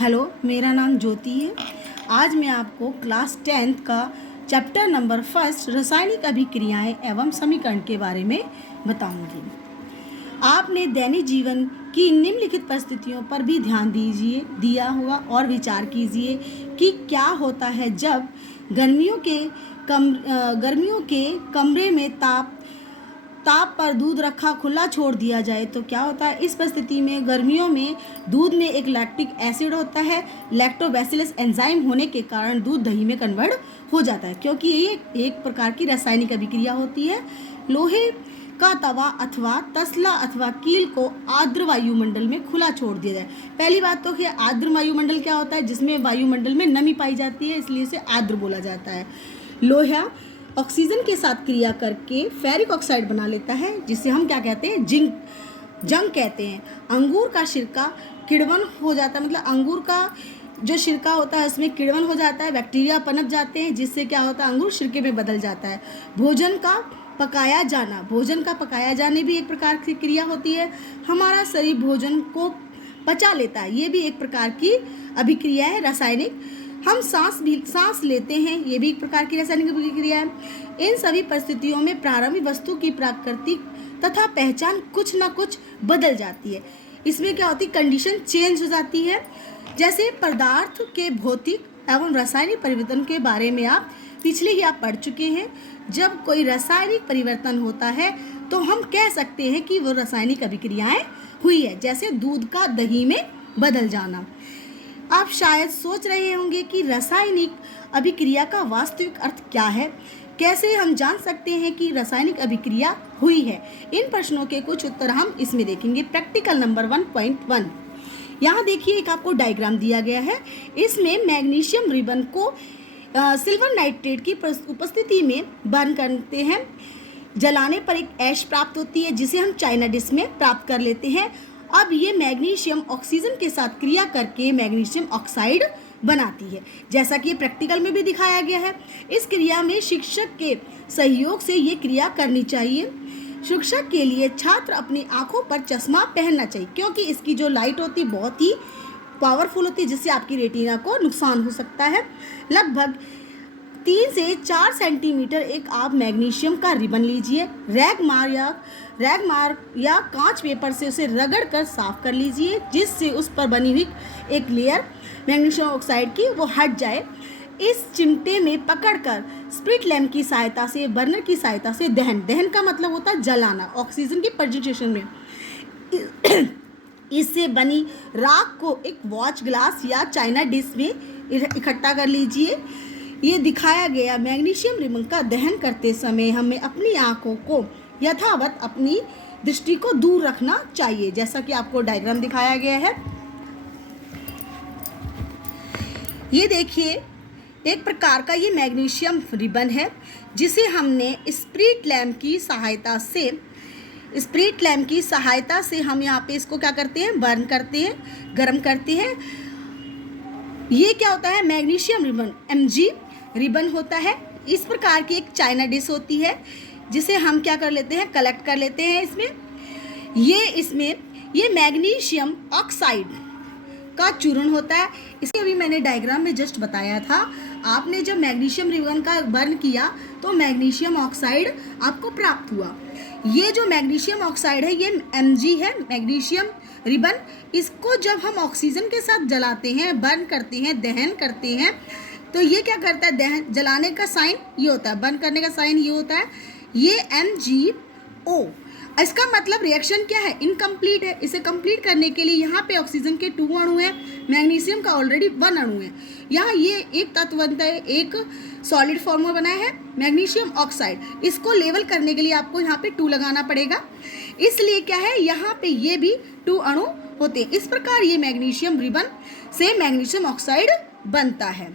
Hello, मेरा नाम ज्योति है। आज मैं आपको क्लास 10th का चैप्टर नंबर 1 रासायनिक अभिक्रियाएं एवं समीकरण के बारे में बताऊंगी। आपने दैनिक जीवन की निम्नलिखित परिस्थितियों पर भी ध्यान दिया होगा और विचार कीजिए कि क्या होता है जब गर्मियों के कमरे में ताप पर दूध रखा खुला छोड़ दिया जाए तो क्या होता है। इस परिस्थिति में गर्मियों में दूध में एक लैक्टिक एसिड होता है। लैक्टोबैसिलस एंजाइम होने के कारण दूध दही में कन्वर्ट हो जाता है, क्योंकि ये एक प्रकार की रासायनिक अभिक्रिया होती है। लोहे का तवा अथवा तसला अथवा कील को आर्द्र वायुमंडल में खुला छोड़ दिया जाए। पहली बात तो कि आर्द्र वायुमंडल क्या होता है, जिसमें वायुमंडल में नमी पाई जाती है, इसलिए इसे आर्द्र बोला जाता है। लोहा ऑक्सीजन के साथ क्रिया करके फेरिक ऑक्साइड बना लेता है, जिसे हम क्या कहते हैं, जंग कहते हैं। अंगूर का छिलका किण्वन हो जाता है, मतलब अंगूर का जो छिलका होता है उसमें किण्वन हो जाता है, बैक्टीरिया पनप जाते हैं, जिससे क्या होता है, अंगूर छिलके में बदल जाता है। भोजन का पकाया जाने भी एक प्रकार की क्रिया होती है। हमारा शरीर भोजन को पचा लेता है, ये भी एक प्रकार की अभिक्रिया है रासायनिक। हम सांस लेते हैं, ये भी एक प्रकार की रासायनिक अभिक्रिया है। इन सभी परिस्थितियों में प्रारंभिक वस्तु की प्रकृति तथा पहचान कुछ ना कुछ बदल जाती है। इसमें क्या होती है, कंडीशन चेंज हो जाती है। जैसे पदार्थ के भौतिक एवं रासायनिक परिवर्तन के बारे में आप पिछले ही आप पढ़ चुके हैं। जब कोई रासायनिक परिवर्तन होता है तो हम कह सकते हैं कि वो रासायनिक अभिक्रियाएं हुई है, जैसे दूध का दही में बदल जाना। आप शायद सोच रहे होंगे कि रासायनिक अभिक्रिया का वास्तविक अर्थ क्या है, कैसे हम जान सकते हैं कि रासायनिक अभिक्रिया हुई है। इन प्रश्नों के कुछ उत्तर हम इसमें देखेंगे। प्रैक्टिकल नंबर 1.1, यहाँ देखिए एक आपको डायग्राम दिया गया है। इसमें मैग्नीशियम रिबन को सिल्वर नाइट्रेट की उपस्थिति में बर्न करते हैं। जलाने पर एक ऐश प्राप्त होती है, जिसे हम चाइना डिश में प्राप्त कर लेते हैं। अब ये मैग्नीशियम ऑक्सीजन के साथ क्रिया करके मैग्नीशियम ऑक्साइड बनाती है, जैसा कि प्रैक्टिकल में भी दिखाया गया है। इस क्रिया में शिक्षक के सहयोग से ये क्रिया करनी चाहिए। शिक्षक के लिए छात्र अपनी आंखों पर चश्मा पहनना चाहिए, क्योंकि इसकी जो लाइट होती है बहुत ही पावरफुल होती है, जिससे आपकी रेटिना को नुकसान हो सकता है। लगभग 3 से 4 सेंटीमीटर एक आप मैग्नीशियम का रिबन लीजिए। रैगमार या कांच पेपर से उसे रगड़ कर साफ कर लीजिए, जिससे उस पर बनी हुई एक लेयर मैग्नीशियम ऑक्साइड की वो हट जाए। इस चिमटे में पकड़कर स्प्रिट लैम्प की सहायता से, बर्नर की सहायता से दहन का मतलब होता है जलाना, ऑक्सीजन की प्रेजेंटेशन में इससे बनी राख को एक वॉच ग्लास या चाइना डिश में इकट्ठा कर लीजिए। ये दिखाया गया मैग्नीशियम रिबन का दहन करते समय हमें अपनी आंखों को यथावत अपनी दृष्टि को दूर रखना चाहिए, जैसा कि आपको डायग्राम दिखाया गया है। ये देखिए एक प्रकार का ये मैग्नीशियम रिबन है, जिसे हमने स्प्रिट लैम्प की सहायता से हम यहाँ पे इसको क्या करते हैं, बर्न करते हैं, गर्म करते हैं। ये क्या होता है, मैग्नीशियम रिबन Mg रिबन होता है। इस प्रकार की एक चाइना डिश होती है, जिसे हम क्या कर लेते हैं, कलेक्ट कर लेते हैं। इसमें ये मैग्नीशियम ऑक्साइड का चूर्ण होता है। इसके अभी मैंने डायग्राम में जस्ट बताया था। आपने जब मैग्नीशियम रिबन का बर्न किया तो मैग्नीशियम ऑक्साइड आपको प्राप्त हुआ। ये जो मैग्नीशियम ऑक्साइड है ये Mg है, मैग्नीशियम रिबन। इसको जब हम ऑक्सीजन के साथ जलाते हैं, बर्न करते हैं, दहन करते हैं, तो ये क्या करता है, दहन जलाने का साइन ये होता है, बर्न करने का साइन ये होता है, ये MgO। इसका मतलब रिएक्शन क्या है, इनकम्प्लीट है। इसे कंप्लीट करने के लिए यहाँ पे ऑक्सीजन के 2 अणु हैं, मैग्नीशियम का ऑलरेडी 1 अणु है। यहाँ ये एक तत्व बनता है, एक सॉलिड फॉर्म में बनाया है मैग्नीशियम ऑक्साइड। इसको लेवल करने के लिए आपको यहाँ पे 2 लगाना पड़ेगा, इसलिए क्या है, यहाँ पे ये भी 2 अणु होते हैं। इस प्रकार ये मैग्नीशियम रिबन से मैग्नीशियम ऑक्साइड बनता है।